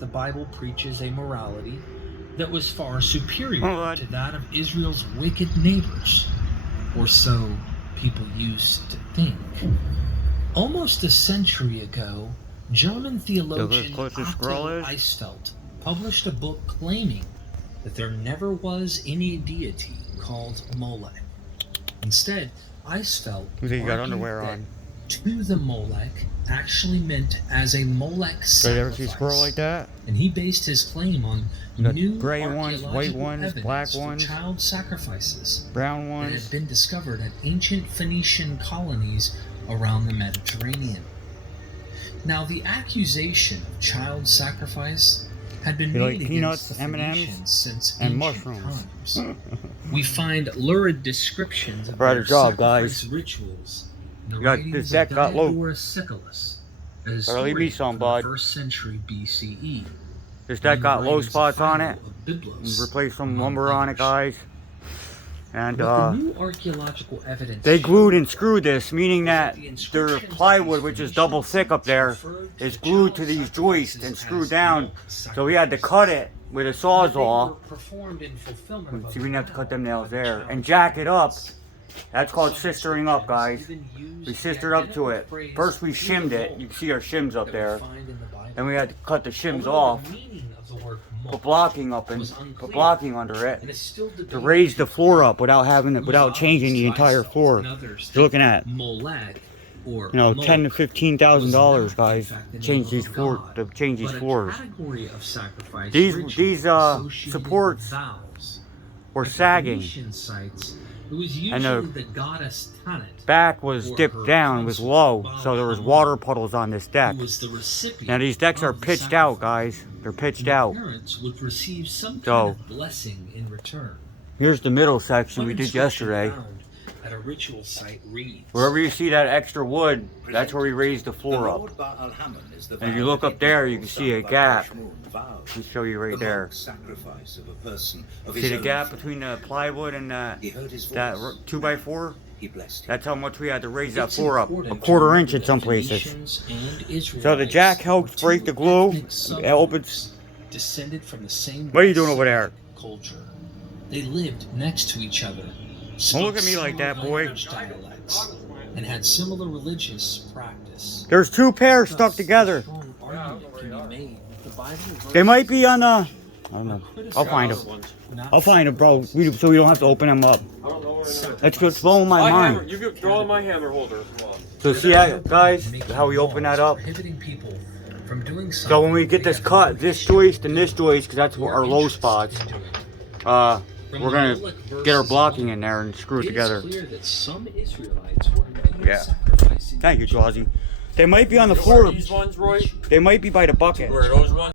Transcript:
the Bible preaches a morality that was far superior to that of Israel's wicked neighbors, or so people used to think. Almost a century ago, German theologian Otto Eisfeld published a book claiming that there never was any deity called Molech. Instead, Eisfeld argued that to the Molech actually meant as a Molech sacrifice. Squirrel like that? And he based his claim on new gray ones, white ones, black ones, child sacrifices, brown ones that had been discovered at ancient Phoenician colonies around the Mediterranean. Now, the accusation of child sacrifice had been made against the Phoenicians since ancient times. We find lurid descriptions of their sacrifice rituals. You got this deck got low. Leave me some, bud. First century BCE. This deck got low spots on it. Replace some lumber on it, guys. And the new archaeological evidence they glued and screwed this, meaning that their plywood, which is double thick up there, is glued to these joists and screwed down. So we had to cut it with a sawzall. See, we didn't have to cut them nails there and jack it up. That's called sistering up, guys. We sistered up to it. First we shimmed it. You can see our shims up there. Then we had to cut the shims off, put blocking up and put blocking under it to raise the floor up without changing the entire floor. You're looking at, you know, $10,000 to $15,000, guys, to change these floors. These supports were sagging, and the back was dipped down, was low, so there was water puddles on this deck. Now these decks are pitched out, guys. They're pitched out. So here's the middle section we did yesterday. At a ritual site wherever you see that extra wood, that's where we raised the floor up. And if you look up there, you can see a gap. I'll show you right there. See the gap between the plywood and that 2x4? That's how much we had to raise that floor up. A quarter inch in some places. So the jack helps break the glue. It opens. What are you doing over there? They lived next to each other. Don't look at me like that, boy. And had similar religious practice. There's two pairs stuck together. They might be on the... I don't know. I'll find them. I'll find them, bro. So we don't have to open them up. That's just blowing my mind. You can throw in my hammer holder. So see how, guys, how we open that up? So when we get this cut, this joist and this joist, because that's our low spots, we're going to get our blocking in there and screw it together. Yeah. Thank you, Jawsy. They might be on the floor. These ones, Roy? They might be by the bucket. Where are those ones?